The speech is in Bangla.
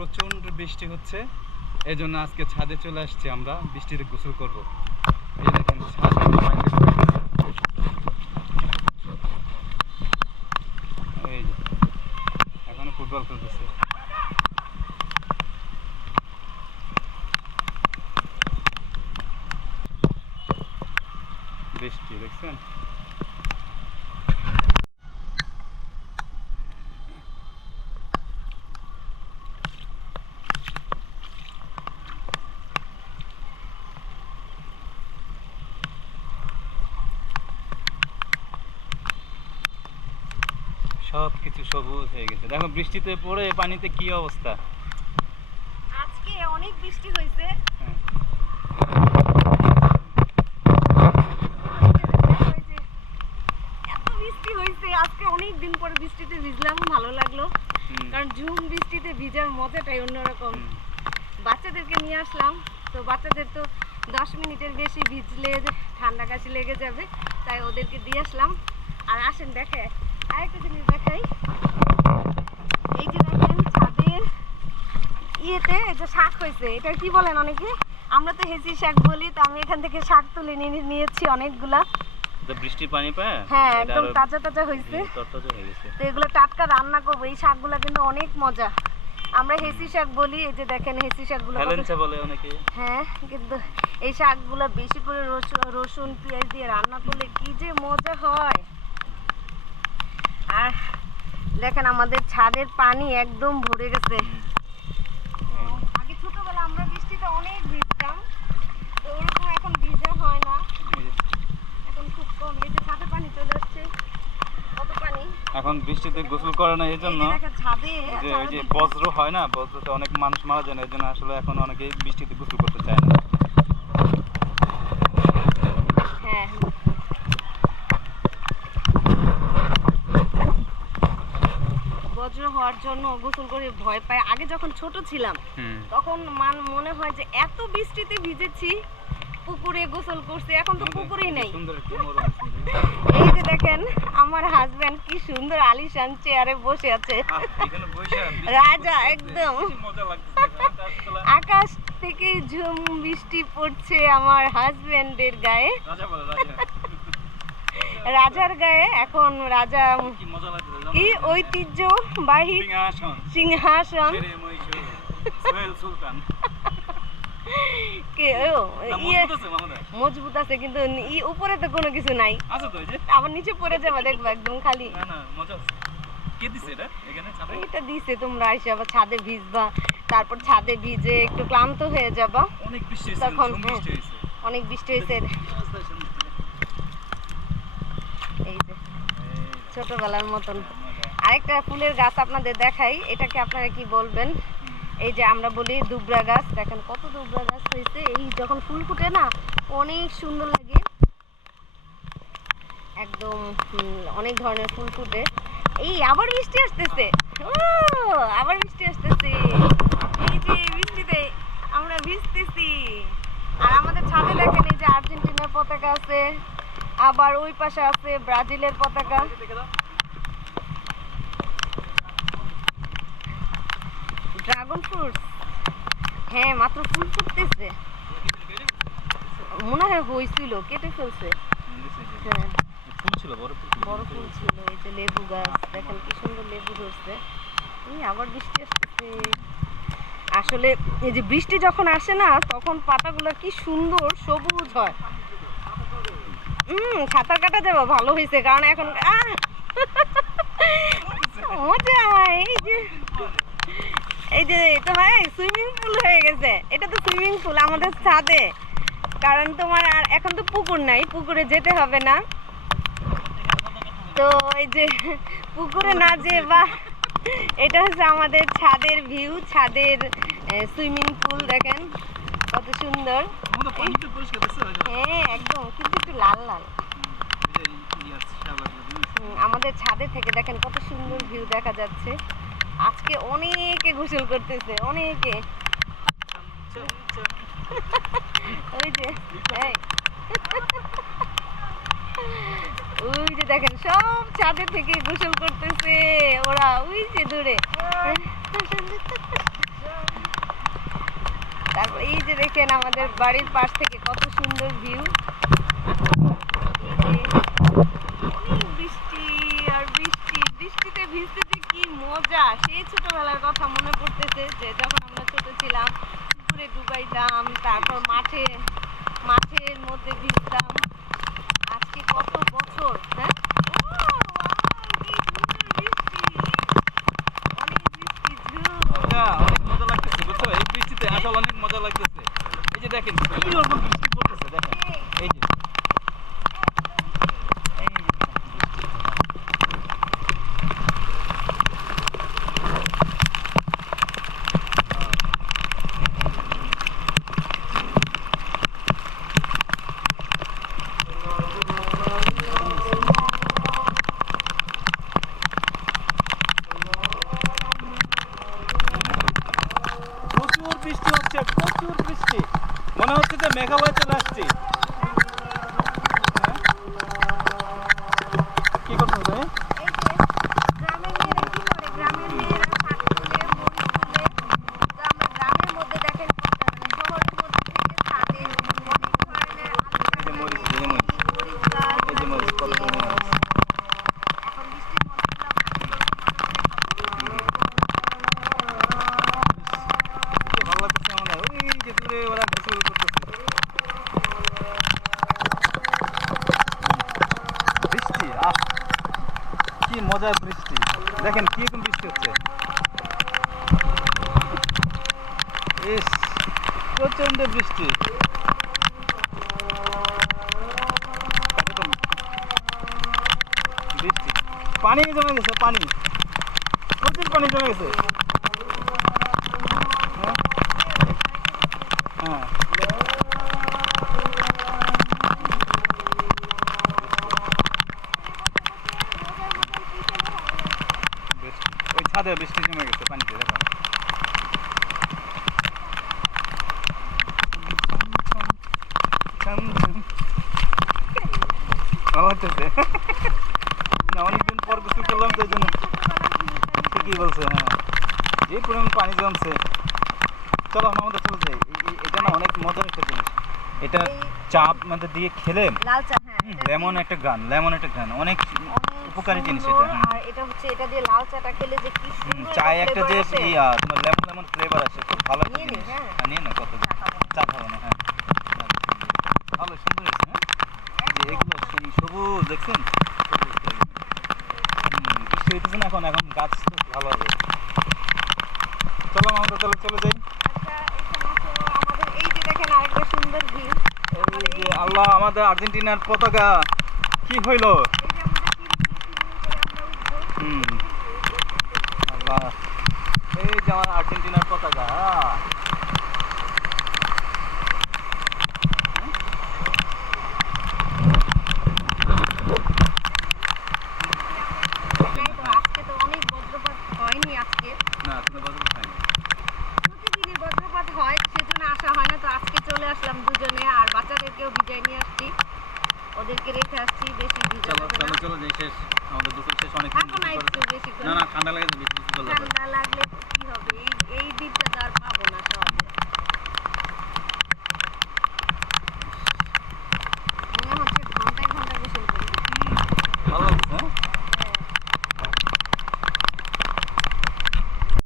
প্রচন্ড বৃষ্টি হচ্ছে, এই জন্য আজকে ছাদে চলে আসছি আমরা বৃষ্টিতে গোসল করব। এই দেখেন ছাদে এই যে এখনো ফুটবল খেলতেছে। বৃষ্টি দেখছেন? সব কিছু সবুজ হয়ে গেছে। দেখো বৃষ্টিতে পড়ে পানিতে কি অবস্থা। আজকে অনেক বৃষ্টি হয়েছে। এত বৃষ্টি হয়েছে আজকে, অনেক দিন পরে বৃষ্টিতে ভিজলাম, ভালো লাগলো। কারণ ঝুম বৃষ্টিতে ভিজার মজাটাই অন্যরকম। বাচ্চাদেরকে নিয়ে আসলাম, তো বাচ্চাদের তো 10 মিনিটের বেশি ভিজলে ঠান্ডা কাশি লেগে যাবে, তাই ওদেরকে দিয়ে আসলাম। আর আসেন দেখে আরেকটা জিনিস দেখাই। এই যে দেখেন ছাদের ইয়েতে যে শাক হয়েছে, এটা কি বলেন অনেকে, আমরা তো হেঁচি শাক বলি। তো আমি এখান থেকে শাক তুলে নিয়েছি অনেকগুলা। বৃষ্টি পানি পায়, হ্যাঁ একদম তাজা তাজা হয়েছে। তো এগুলো টাটকা রান্না করবো। এই শাকগুলা কিন্তু অনেক মজা, আমরা হেঁচি শাক বলি। এই যে দেখেন হেঁচি শাকগুলো বলে অনেকে। হ্যাঁ, কিন্তু এই শাকগুলো বেশি করে রসুন পেঁয়াজ দিয়ে রান্না করলে কি যে মজা হয়। আর দেখেন আমাদের ছাদের পানি একদম ভরে গেছে। আগে ছোটবেলা আমরা বৃষ্টিতে অনেক ভিজতাম, তো ওরকম এখন ভিজা হয় না, এখন খুব কম। এই যে ছাদে পানি চলে আসছে, কত পানি। এখন বৃষ্টিতে গোসল করে না, এই জন্য ছাদে যে ওই যে বজ্র হয় না, বজ্রতে অনেক মানুষ মারা যায় না, এই জন্য আসলে এখন অনেকে বৃষ্টিতে গোসল করতে চায় না। হ্যাঁ, বজ্র হওয়ার জন্য গোসল করে ভয় পায়। আগে যখন ছোট ছিলাম তখন মনে হয় যে এত বৃষ্টিতে ভিজেছি, পুকুরে গোসল করছি, এখন তো পুকুরেই নেই। এই যে দেখেন আমার হাজবেন্ড কি সুন্দর আলিশান চেয়ারে বসে আছে, রাজা একদম। আকাশ থেকে ঝুম বৃষ্টি পড়ছে আমার হাজবেন্ডের গায়ে, রাজার গায়ে। এখন রাজা কি ঐতিহ্যবাহী সিংহাসন মজবুত আছে, কিন্তু উপরে তো কোনো কিছু নাই, আবার নিচে পড়ে যাবে দেখবা একদম খালি। এটা দিছে তোমরা এসে আবার ছাদে ভিজবা, তারপর ছাদে ভিজে একটু ক্লান্ত হয়ে যাবা, তখন অনেক বৃষ্টি হয়েছে। এই যে ছোটবেলার মতন আরেকটা ফুলের গাছ আপনাদের দেখাই, এটাকে আপনারা কি বলবেন? এই যে আমরা বলি দুবরা গাছ। দেখেন কত দুবরা গাছ হয়েছে, এই যখন ফুল ফুটে না অনেক সুন্দর লাগে, একদম অনেক ধরনের ফুল ফুটে। এই আবার বৃষ্টি আসতেছে, আবার বৃষ্টি আসতেছে। এই যে বৃষ্টিতে আমরা ভিজতেছি। আর আমাদের ছাদে দেখেন এই যে আর্জেন্টিনার পতাকা আছে, আবার ওই পাশে আছে ব্রাজিলের পতাকা। ড্রাগন ফ্রুট, হ্যাঁ মাত্র ফুল ফুটতেছে, মনে হয় হয়েছিল, কেটে ফেলছে। হ্যাঁ বড় ফুল ছিল। এই যে লেবু গাছ, দেখেন কি সুন্দর লেবু ধরছে। এই আবার বৃষ্টি আসতেছে। আসলে এই যে বৃষ্টি যখন আসে না, তখন পাতাগুলো কি সুন্দর সবুজ হয়। সাঁতার কাটা যাবে, ভালো হয়েছে, কারণ এখন মজা। এই যে তোমার সুইমিং পুল হয়ে গেছে, এটা তো সুইমিং পুল আমাদের ছাদে, কারণ তোমার আর এখন তো পুকুর নাই, পুকুরে যেতে হবে না। তো এই যে পুকুরে না যে বা এটা হচ্ছে আমাদের ছাদের ভিউ, ছাদের সুইমিং পুল দেখেন কত সুন্দর। হ্যাঁ একদম, কিন্তু একটু লাল লাল। আমাদের ছাদে থেকে দেখেন কত সুন্দর ভিউ দেখা যাচ্ছে। আজকে অনেকে গোসল করতেছে, অনেকে। ওই যে ওই যে দেখেন সব ছাদে থেকে গোসল করতেছে ওরা, ওই যে দূরে। তারপর এই যে দেখেন আমাদের বাড়ির পাশ থেকে কত সুন্দর ভিউ। অনেক বৃষ্টি আর বৃষ্টি, বৃষ্টিতে ভিজতে যে কি মজা, সেই ছোটবেলার কথা মনে পড়তেছে যে যখন আমরা ছোট ছিলাম পুকুরে ডুবাইতাম, তারপর মাঠের মধ্যে ভিজতাম। আজকে কত বছর, হ্যাঁ ও কি সুন্দর বৃষ্টি, অনেক বৃষ্টি ঝুম। অনেক মজা লাগতেছে বুঝছো, এই বৃষ্টিতে আসলে অনেক মজা লাগতেছে। এই যে দেখেন কি রকম বৃষ্টি পড়তেছে, দেখেন এই যে প্রচুর বৃষ্টি হচ্ছে, প্রচুর বৃষ্টি, মনে হচ্ছে যে মেঘালয় চলে আসছি। কি করতে হবে? এই যে গ্রামের মেয়েরা কি করে, গ্রামের মেয়েরা শাক তুলে মরিচ তুলে, তো আমরা গ্রামের মধ্যে দেখেন শহরের মধ্যে থেকে ছাদে অনেক ধরনের এই যে মরিচ, এই যে মরিচ, মরিচ গাছ, এই যে মরিচ, কত ধরনের মরিচ। এখন বৃষ্টির মধ্যে ভালো লাগতেছে আমার, ওই যে দূরে ওরা গোসল করতেছে। বৃষ্টি, আহ কি মজার বৃষ্টি, দেখেন কি রকম বৃষ্টি হচ্ছে। ইস, প্রচন্ড বৃষ্টি। বৃষ্টি, পানি জমে গেছে, পানি, প্রচুর পানি জমে গেছে। হ্যাঁ, ওই ছাদে বৃষ্টি জমে গেছে পানিতে, দেখো। ভালো লাগতেছে না, অনেকদিন পর গোসল করলাম তো এই জন্য। ঠিকই বলছে, হ্যাঁ, যে পরিমাণ পানি জমছে। চলো আমাদের চলে যাই। এটা না অনেক মজার একটা জিনিস, এটা চাপ মধ্যে দিয়ে খেলে লাল চা, হ্যাঁ লেমন একটা গান, অনেক উপকারী জিনিস এটা। সুন্দর। আর এটা হচ্ছে, এটা দিয়ে লাল চাটা খেলে যে কি সুন্দর চায় একটা যে flavor আসে। তোমার লেমন লেমন ফ্লেভার আসে, খুব ভালো একটা নিয়ে নি, জিনিস। হ্যাঁ। হ্যাঁ, নিয়ে না কত চা খাবো। চা খাবো না, হ্যাঁ ভালো সুন্দর হয়েছে। হ্যাঁ, যে এগুলো সেই সবুজ দেখছেন, সবুজ এগুলো। বৃষ্টি হইতেছে না এখন, এখন গাছ তো ভালো হবে। চলো আমাদের তাহলে চলে যাই। আচ্ছা, এখানে আসো, আমাদের এই যে দেখেন আরেকটা সুন্দর ভিউ। এই যে আল্লাহ, আমাদের আর্জেন্টিনার পতাকা কি হইলো। এই যে আমাদের তিন করে আমরা উঠবো। আল্লাহ, এই যে আমার আর্জেন্টিনার পতাকা। তাই তো, আজকে তো অনেক বজ্রপাত হয়নি আজকে। না, তুমি বদল খাইনি। প্রতিদিনই বজ্রপাত হয়, সেজন্য আসা হয় না। তো আজকে চলে আসলাম দুজনে, আর বাচ্চাদেরকেও ভিজাই নিয়ে আসছি, ওদেরকে রেখে আসছি, বেশি চলো ভিজাবো চলো না। চলো যাই, শেষ আমাদের গোসল শেষ, অনেক থাকো না একটু বেশি করে, না না ঠান্ডা লাগে, বেশি গোসল করলে হবে। ঠান্ডা লাগলে